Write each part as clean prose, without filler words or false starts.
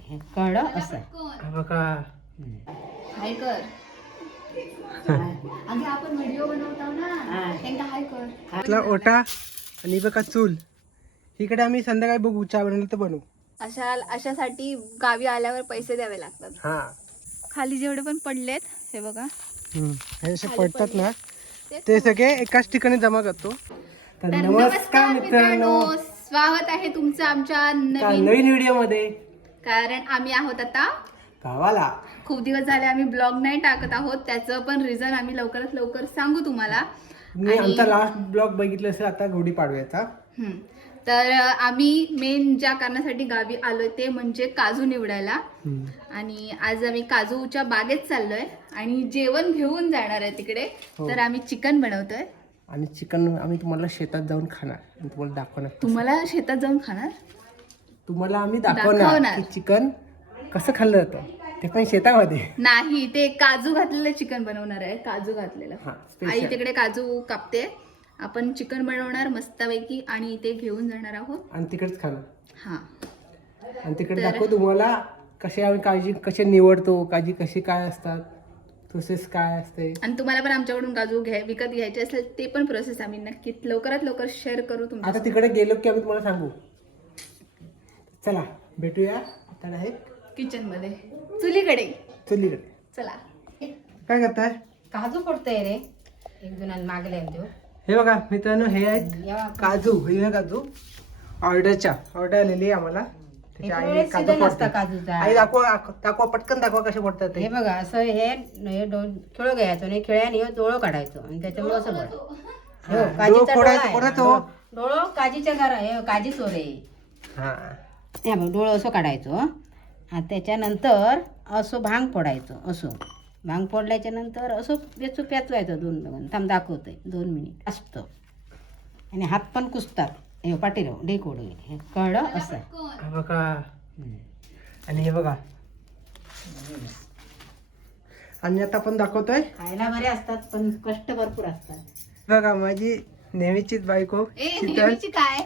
हे कळलं असं हा बघा हाय कर आधी आपण व्हिडिओ बनवतो ना त्यांना हाय कर आपला ओटा आणि बघा चूल. इकडे आम्ही संध्याकाळी बघू चहा बनवलं तर बनवू. अशासाठी गावी आल्यावर पैसे द्यावे लागतात. हा खाली जेवढे पण पडलेत हे बघा हे असे पडतात ना ते सगळे एकाच ठिकाणी जमा करतो. तर तर नमस्कार मित्रांनो, स्वागत आहे तुमचं आमच्या नवीन व्हिडिओ मध्ये. कारण आम्ही आहोत आता गावाला. खूप दिवस झाले आम्ही ब्लॉग नाही टाकत आहोत. त्याचं पण रिझन आम्ही लवकरात लवकर सांगू तुम्हाला. मी आमचा लास्ट ब्लॉग बघितला असेल आता गुढीपाडव्याचा. तर आम्ही मेन ज्या कारणासाठी गावी आलोय ते म्हणजे काजू निवडायला. आणि आज आम्ही काजूच्या बागेत चाललोय आणि जेवण घेऊन जाणार आहे तिकडे. तर आम्ही चिकन बनवतोय आणि चिकन आम्ही तुम्हाला शेतात जाऊन खाणार आणि तुम्हाला दाखवणार. तुम्हाला शेतात जाऊन खाणार, तुम्हाला आम्ही दाखवणार की चिकन कसं खाल्लं जातं, ते पण शेतामध्ये. नाही, ते काजू घातलेलं चिकन बनवणार आहे. काजू घातलेलं आई तिकडे काजू कापते, आपण चिकन बनवणार मस्तपैकी आणि ते घेऊन जाणार आहोत आणि तिकडेच खाणार. हा आणि तिकडे दाखवू तुम्हाला कसे आम्ही काळजी कसे निवडतो, काळजी कशी काय असतात, प्रोसेस काय असते. आणि तुम्हाला पण आमच्याकडून काजू विकत घ्यायचे असेल ते पण प्रोसेस आम्ही नक्की लवकरात लवकर शेअर करू तुमच्या. आता तिकडे गेलो की आम्ही तुम्हाला सांगू. चला भेटूया आता डायरेक्ट किचन मध्ये, चुलीकडे. चला. काय करताय? काजू पडतंय रे एक जणांनी मागले देऊ. हे बघा मित्रांनो, हे आहेत काजू. हे काजू ऑर्डर आलेली आम्हाला. काजूचा आई दाखवा पटकन दाखवा कसे पडतात ते. हे बघा असं हे खेळ घ्यायचो आणि खेळ्याने डोळं काढायचो आणि त्याच्यामुळे असं डोळं काजीच्या घरा हे काजी चोर आहे. डोळं असं काढायचो आणि त्याच्यानंतर असं भांग फोडायचं. असं भांग फोडल्याच्या नंतर असं वेचू प्याचवायचं 2 मिनिट. थांब दाखवतोय 2 मिनिट असतं. आणि हात पण कुसतात. हे पाटीराव ढेकोड हे कळलं असं बघा. आणि हे बघा, आणि आता आपण दाखवतोय. खायला बरे असतात पण कष्ट भरपूर असतात. बघा माझी नेहमीचीच बायको शीतल. काय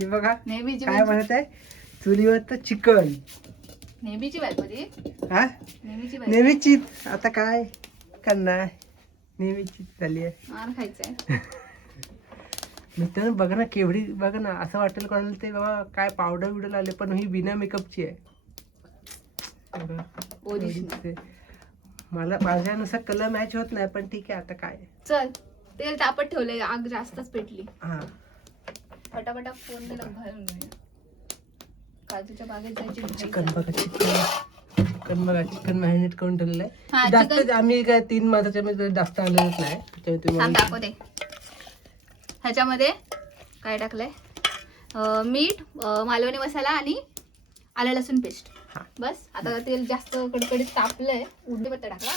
हे बघा नेहमीची काय म्हणत आहे, चुलीवर चिकन. नेहमीची बायको हा नेहमीचीच. आता काय करणार, नेहमीचीच झाली आहे. मार खायचंय. मित्रांनो बघा ना केवढी, बघा ना असं वाटेल कोणाला ते बाबा काय पावडर बिवडर आले, पण ही बिना मेकअपची आहे. मला माझ्यानुसार कलर मॅच होत नाही, पण ठीक आहे आता काय. चल तेल तापत ठेवलंय, आग जास्तच पेटली. हा फटाफटा फोन भरून घेऊया. काजूच्या बागेत जायची. चिकन बघा, चिकन बघा, चिकन मॅरिनेट करून ठेवलेलं हा, आहे. जास्त आम्ही काय 3 मासाच्या मध्ये जास्त आलेलंच नाही. त्याच्यामध्ये दाखवते. ह्याच्यामध्ये काय टाकलंय, मीठ, मालवणी मसाला आणि आलं लसूण पेस्ट. बस. आता तेल जास्त कडकडीत तापलंय. उडीपत्ता टाकला.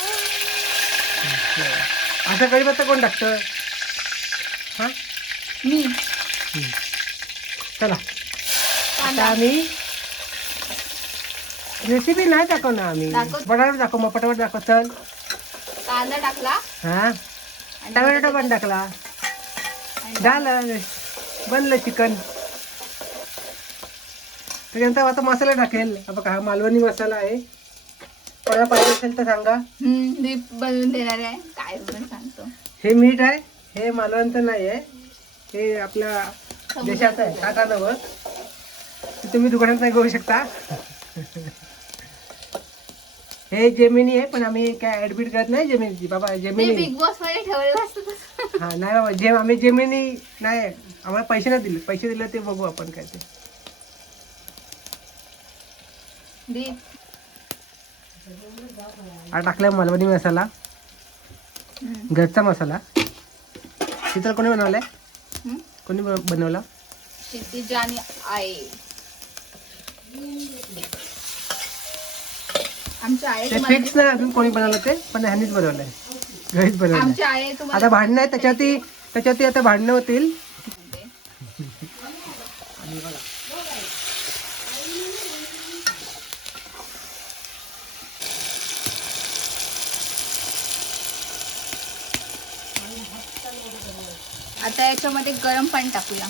आता कढीपत्ता कोण टाकतं? हा मी. चला आता आम्ही रेसिपी नाही दाखव ना, आम्ही पटापट दाखव. मग पटापट दाखव. चल कांदा टाकला. हा टोमॅटो पण टाकला. झालं, बनलं चिकन. त्याच्यानंतर आता मसाला टाकेल. बघा हा मालवणी मसाला आहे. कोणाला पाहिजे असेल तर सांगा. मी बनवून देणार आहे. काय पण सांगतो. हे मीठ आहे, हे मालवणचं नाही आहे, हे आपल्या देशाचं आहे. टाका नवं, तुम्ही दुकानात नाही घेऊ शकता. हे जेमिनी आहे, पण आम्ही काय ऍडमिट करत नाही जेमिनीची. बाबा जेमिनी बिग बॉस मध्ये ठेवलेलं असतं. हा नाही बाबा, आम्ही जेमिनी नाही, आम्हाला पैसे नाही दिले. पैसे दिले ते बघू आपण काय ते. हा टाकला मालवणी मसाला, घरचा मसाला. शीतल कोणी बनवलाय? कोणी बनवला? क्षितिज आणि आई. आमच्या आई ते फिक्स नाही अजून कोणी बनवलं ते, पण ह्यांनीच बनवलंय, घरीच बनवलंय. आमच्या आई आता भांडणं आहे त्याच्यावरती आता भांडणं होतील. आता याच्यामध्ये गरम पाणी टाकूया.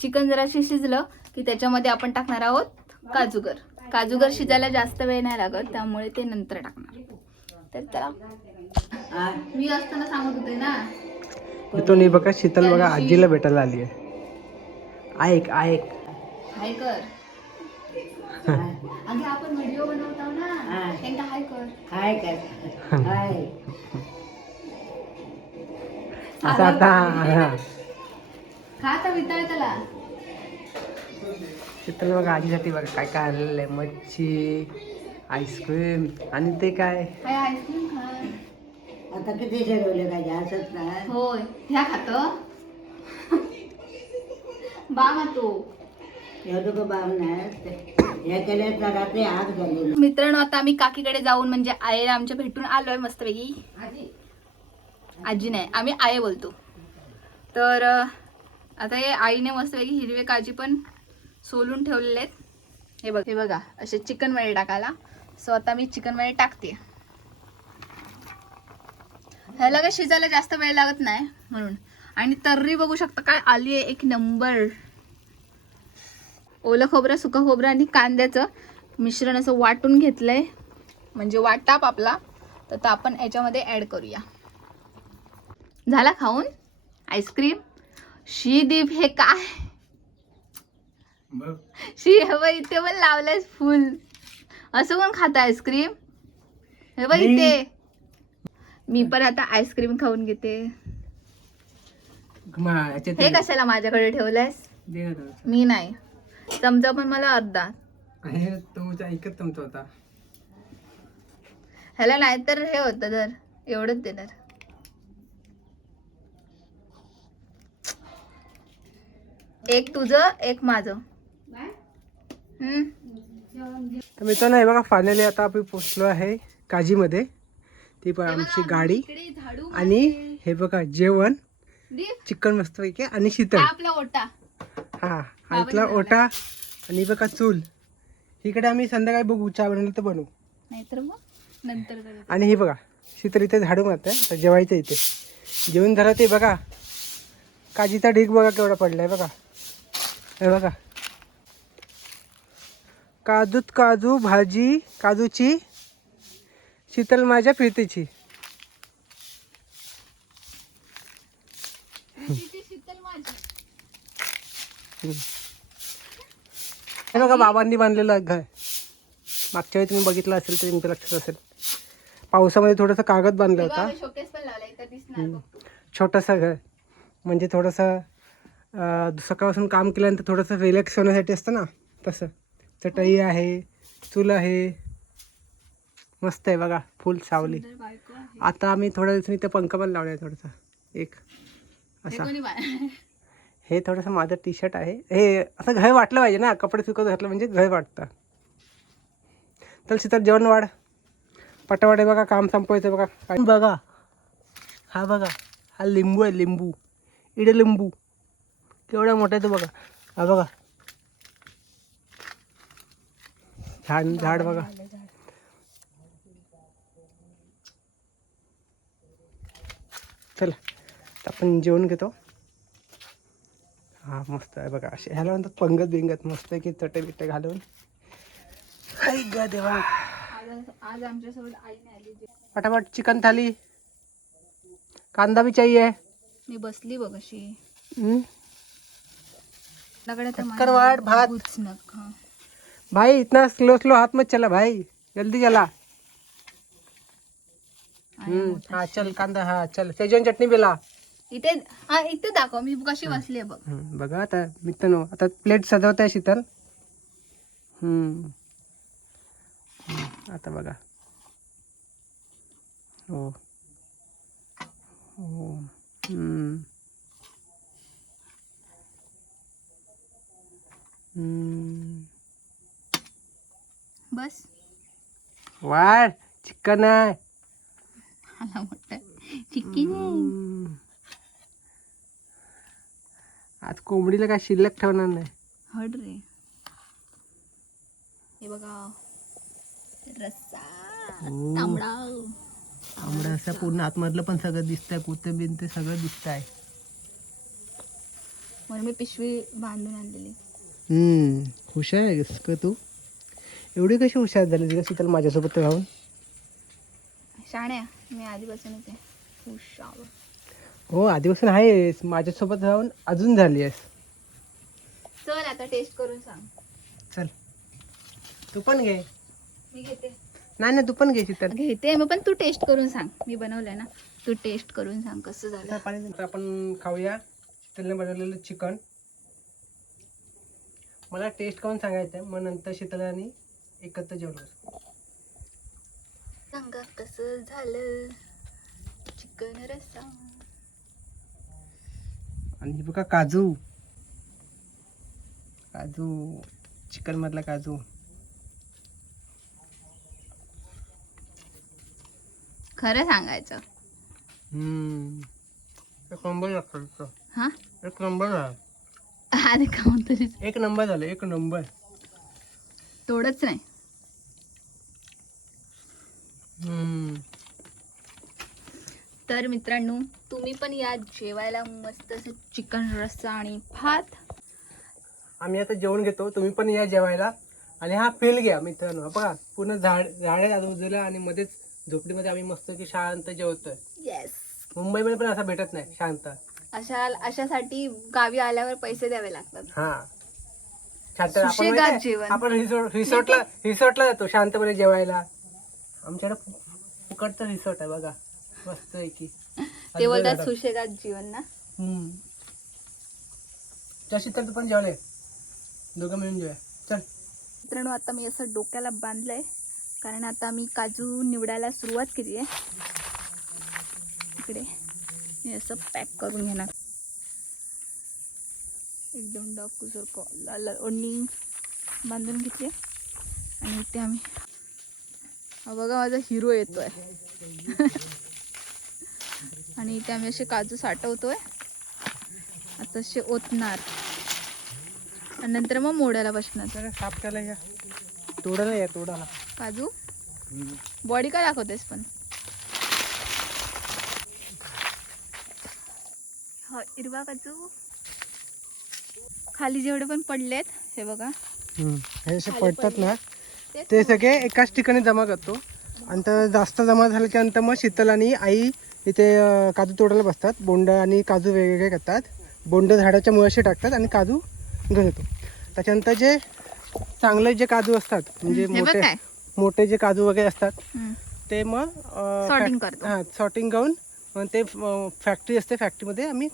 चिकन जराशी शिजलं की त्याच्यामध्ये आपण टाकणार आहोत काजूगर. काजूगर शिजायला जास्त वेळ नाही लागत, त्यामुळे ते नंतर टाकणार. तर चला, मी असताना सांगत होते ना. नाही बघा शीतल बघा आजीला भेटायला आली आहे. ऐक ऐक हाय कर. अगे आपण व्हिडिओ बनवतो ना, त्यांना हाय कर. आता आता खा तर विचार त्याला. शीतल बघा आजीसाठी बघा काय काय आणलेलं आहे. मच्छी, आईस्क्रीम आणि ते काय हाय आईस्क्रीम खा. आता किती ठरवले काय असंच ना. होय, ह्या खातो बामा तू. मित्रांनो, आता आम्ही काकीकडे जाऊन म्हणजे आईला आमच्या भेटून आलोय मस्तपैकी. आजी नाही, आम्ही आई बोलतो. तर आता हे आईने मस्तपैकी हिरवे काजी पण सोलून ठेवलेले आहेत. हे बघा असे चिकन मध्ये टाकायला. सो आता मी चिकन मध्ये टाकते. ह्याला काय शिजायला जास्त वेळ लागत नाही म्हणून. आणि तर्री बघू शकता काय आली आहे, एक नंबर. ओलं खोबरं, सुका खोबरं आणि कांद्याचं मिश्रण असं वाटून घेतलंय, म्हणजे वाटाप आपला. तर आपण याच्यामध्ये ऍड करूया. झाला खाऊन आईस्क्रीम. शी दीप हे काय शी, हे बघ इथे पण लावलंय फुल. असं कोण खाता आईस्क्रीम? हे बघ इथे. मी पण आता आईस्क्रीम खाऊन घेते. हे कशाला माझ्याकडे ठेवलंयस? मी नाही. चमचा पण मला अर्धा. ऐकत तुमचा होता. ह्याला नाही तर हे होतं तर एवढंच देणार. एक तुझं एक माझं. तर मित्रांनो हे बघा फायनली आता आपण पोहोचलो आहे काजीमध्ये. ती पण आमची गाडी आणि हे बघा जेवण, चिकन मस्तपैकी आणि शीतल. आपला ओटा. हा हा इथला ओटा आणि बघा चूल. इकडे आम्ही संध्याकाळी बघू चहा बनवलं तर बनवू, नाहीतर मग नंतर. आणि हे बघा शीतल इथे झाडू मारते. आता जेवायचं इथे. जेवण झालं ते बघा काजीचा ढीग बघा केवढा पडलाय बघा. हे बघा काजूत काजू भाजी, काजूची शीतल माझ्या प्रीतीची. हे बघा बाबांनी बांधलेलं घर. मागच्या वेळी तुम्ही बघितलं असेल तर तुमच्या लक्षात असेल. पावसामध्ये थोडंसं कागद बांधला होता. छोटंसं घर म्हणजे थोडंसं सकाळपासून काम केल्यानंतर थोडंसं रिलॅक्स होण्यासाठी असतं ना तसं. चटई आहे, चूल आहे, मस्त आहे बघा फुल सावली. आता आम्ही थोड्या दिवसांनी ते पंखा पण लावला आहे थोडासा एक असा. हे थोडंसं माझं टी शर्ट आहे. हे असं घर वाटलं पाहिजे ना, कपडे सुकत घातलं म्हणजे घर वाटतं. तर शीतल जेवण वाढ पटावाट. आहे बघा काम संपवायचं बघा. बघा हा बघा हा लिंबू आहे, लिंबू इडे लिंबू केवढा मोठा आहे तो बघा. हा बघा छान झाड बघा. चला आपण जेवण घेतो. हा मस्त आहे बघा. असे ह्याला म्हणतात पंगत बिंगत. मस्त आहे की चटे बिट्टे घालून. देवा आज आमच्यासोबत आईने आली. पटापट चिकन थाली, कांदा भी चाहिए. मी बसली बघ अशी. कर वाट भात. भाई इतना स्लो स्लो हाथ मत चला भाई, जल्दी चला. हा चल कांदा. हा चल सेजवान चटणी बेला. इथे इथे दाखव मी कशी बसली बघ. बघा आता मित्रांनो आता प्लेट सजवत आहे शीतल. आता बघा. हो हो. बस वाढ चिकन आहे. आला मोठा चिकन. आज कोंबडीला काय शिल्लक ठेवणार नाही. हड रे. हे बघा रस्सा तांबडा. तांबडा असा पूर्ण आतमधलं पण सगळं दिसतंय. कोथिंबीर ते सगळं दिसतंय. म्हणून मी पिशवी बांधून आणलेली. हुशार आहेस का तू? एवढी कशी हुशार झाली तुला शीतल माझ्यासोबत राहून? शाण्या मी आधीपासूनच आहे हुशार. हो आधीपासून आहेस, माझ्यासोबत राहून अजून झाली आहेस. चल आता टेस्ट करून सांग. चल तू पण घे. मी घेते. नाही तू पण घे शीतल. घेते मग, पण तू टेस्ट करून सांग. मी बनवलंय ना, तू टेस्ट करून सांग कसं झालं. आता पाणी दे. आपण खाऊया शीतलने बनवलेलं चिकन. मला टेस्ट करून सांगायचं, मग नंतर शीतल आणि एकत्र जेवलो. सांगा कसं झालं चिकन रस्सा. आणि बघा काजू, काजू चिकन मधला काजू. खरं सांगायचं. एक नंबर लागतो. हा एक नंबर झाला. अरे खाऊन तरी एक नंबर झालं, एक नंबर. तोडच नाही. तर मित्रांनो तुम्ही पण या जेवायला, मस्त असं चिकन रस्सा आणि भात. आम्ही आता जेवण घेतो, तुम्ही पण या जेवायला. आणि हा फील घ्या मित्रांनो. बघा पूर्ण झाडे आजूबाजूला आणि मध्येच झोपडीमध्ये आम्ही मस्त की शांत जेवतोय. येस. मुंबईमध्ये पण असं भेटत नाही शांत. अशासाठी गावी आल्यावर पैसे द्यावे लागतात. हा शांत. सुशेगात जेवण. आपण रिसॉर्टला जातो शांतपणे जेवायला. आमच्याकडे फुकटचं रिसॉर्ट आहे बघा, मस्त आहे की. ते बोलतात सुशेगात जीवन ना. जशी तर तू पण जेवले, दोघं मिळून जेवूया. चल मित्रांनो आता मी असं डोक्याला बांधलंय, कारण आता मी काजू निवडायला सुरुवात केली आहे. इकडे मी असं पॅक करून घेणार एकदम डाकूसारखं. लाल ओढणी बांधून घेतली आणि इथे आम्ही, हा बघा माझा हिरो येतोय. आणि इथे आम्ही असे काजू साठवतोय. आता असे ओतणार आणि नंतर मग मोडायला बसणार. चला साफ करायला या, तोडायला या, तोडायला. काजू बॉडी काय दाखवतेस पण? हा हिरवा काजू खाली जेवढे पण पडलेत हे बघा, हे असे पडतात ना, ते सगळे एकाच ठिकाणी जमा करतो. आणि तर जास्त जमा झाल्याच्या नंतर मग शीतल आणि आई इथे काजू तोडायला बसतात. बोंड आणि काजू वेगवेगळे करतात. बोंड झाडाच्या मुळाशी टाकतात आणि काजू घेऊन येतो. त्याच्यानंतर जे चांगले जे काजू असतात, म्हणजे मोठे जे काजू वगैरे असतात, ते मग सॉर्टिंग करतो. हां सॉर्टिंग करून मग ते फॅक्टरी असते, फॅक्टरीमध्ये आम्ही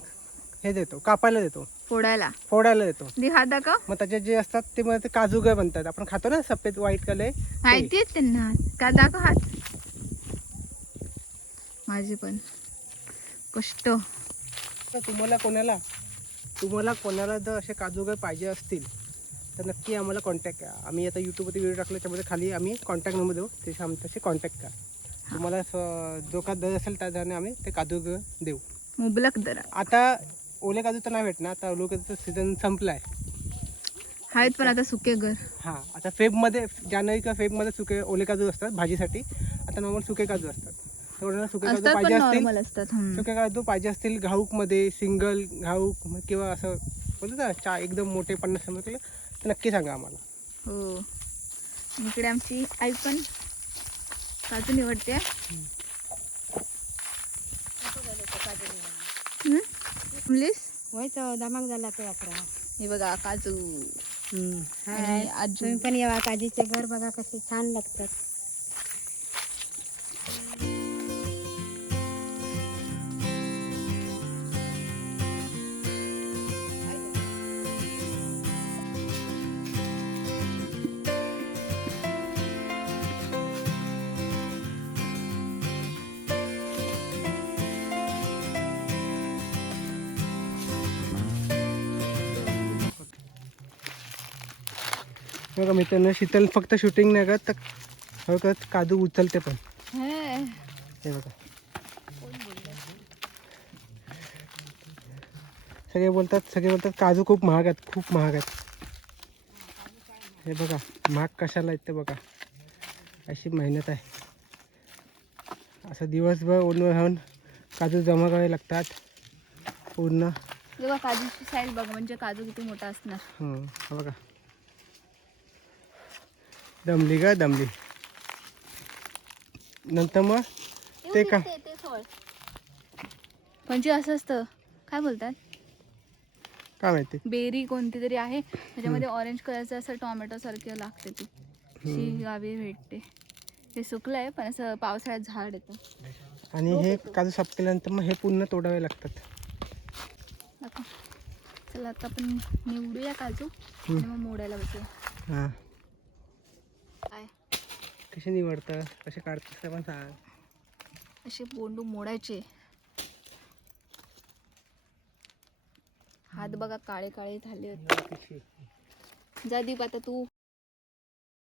हे देतो, कापायला देतो, फोडायला देतो. हात दाखव. मग त्याच्यात जे असतात ते मग ते काजूगर बनतात. आपण खातो ना सफेद व्हाईट कलर, माहितीये त्यांना. का दाखव हात. माझे पण कष्ट. तुम्हाला कोणाला जर असे काजूगर पाहिजे असतील तर नक्की आम्हाला कॉन्टॅक्ट करा. आम्ही आता यूट्यूबवरती व्हिडिओ टाकला, त्याच्यामध्ये खाली आम्ही कॉन्टॅक्ट नंबर देऊ, त्याच्या आमच्याशी कॉन्टॅक्ट करा. तुम्हाला जो का दर असेल त्या दराने आम्ही ते काजूगर देऊ, मुबलक दर. आता ओले काजू तर नाही भेटणार, आता ओले काजूचा सीझन संपला आहे. आहेत पण आता सुके घर. हां आता फेबमध्ये, जानेवारी किंवा फेबमध्ये सुके ओले काजू असतात भाजीसाठी. आता नॉर्मल सुके काजू असतात. कोणाला सुके काजू पाहिजे असतील, सुके काजू पाहिजे असतील घाऊकमध्ये, सिंगल घाऊक किंवा असं बोलतो ना चहा एकदम मोठे 50 किलो तर नक्की सांगा आम्हाला. हो इकडे आमची आई पण काजू निवडते. व्हायचं दमाग झाला तो अकरा. हे बघा काजू. आणि तुम्ही पण येवा, काजीचे घर बघा कसे छान लागतात. बघा मित्रांनो, शीतल फक्त शूटिंग नाही करत, तर काजू उचलते पण. हे बघा सगळे बोलतात काजू खूप महाग आहेत, खूप महाग आहेत. हे बघा महाग कशाला आहेत ते बघा, अशी मेहनत आहे. असं दिवसभर ऊन राहून काजू जमा करावे लागतात पूर्ण. बघा काजूची साईज बघा, म्हणजे काजू किती मोठा असणार. हा बघा, दमली का दमली. नंतर मग ते का ते फळ म्हणजे असं असतं, काय बोलतात, काय माहिती. बेरी कोणती तरी आहे, त्याच्यामध्ये ऑरेंज कलरचं असं टोमॅटो सारखं लागते ती. शी गावी भेटते. हे सुकलं आहे पण असं पावसाळ्यात झाड येतं. आणि हे काजू साफ केल्यानंतर मग हे पूर्ण तोडावे लागतात. दाखव. चला आता आपण निवडूया काजू आणि मग मोडायला बसूया. हां, काय कसे निवडतं, कसे काढतं ते पण सांग. असे बोंडू मोडायचे. हात बघा काळे काळे झाले होते. जा दीप, आता तू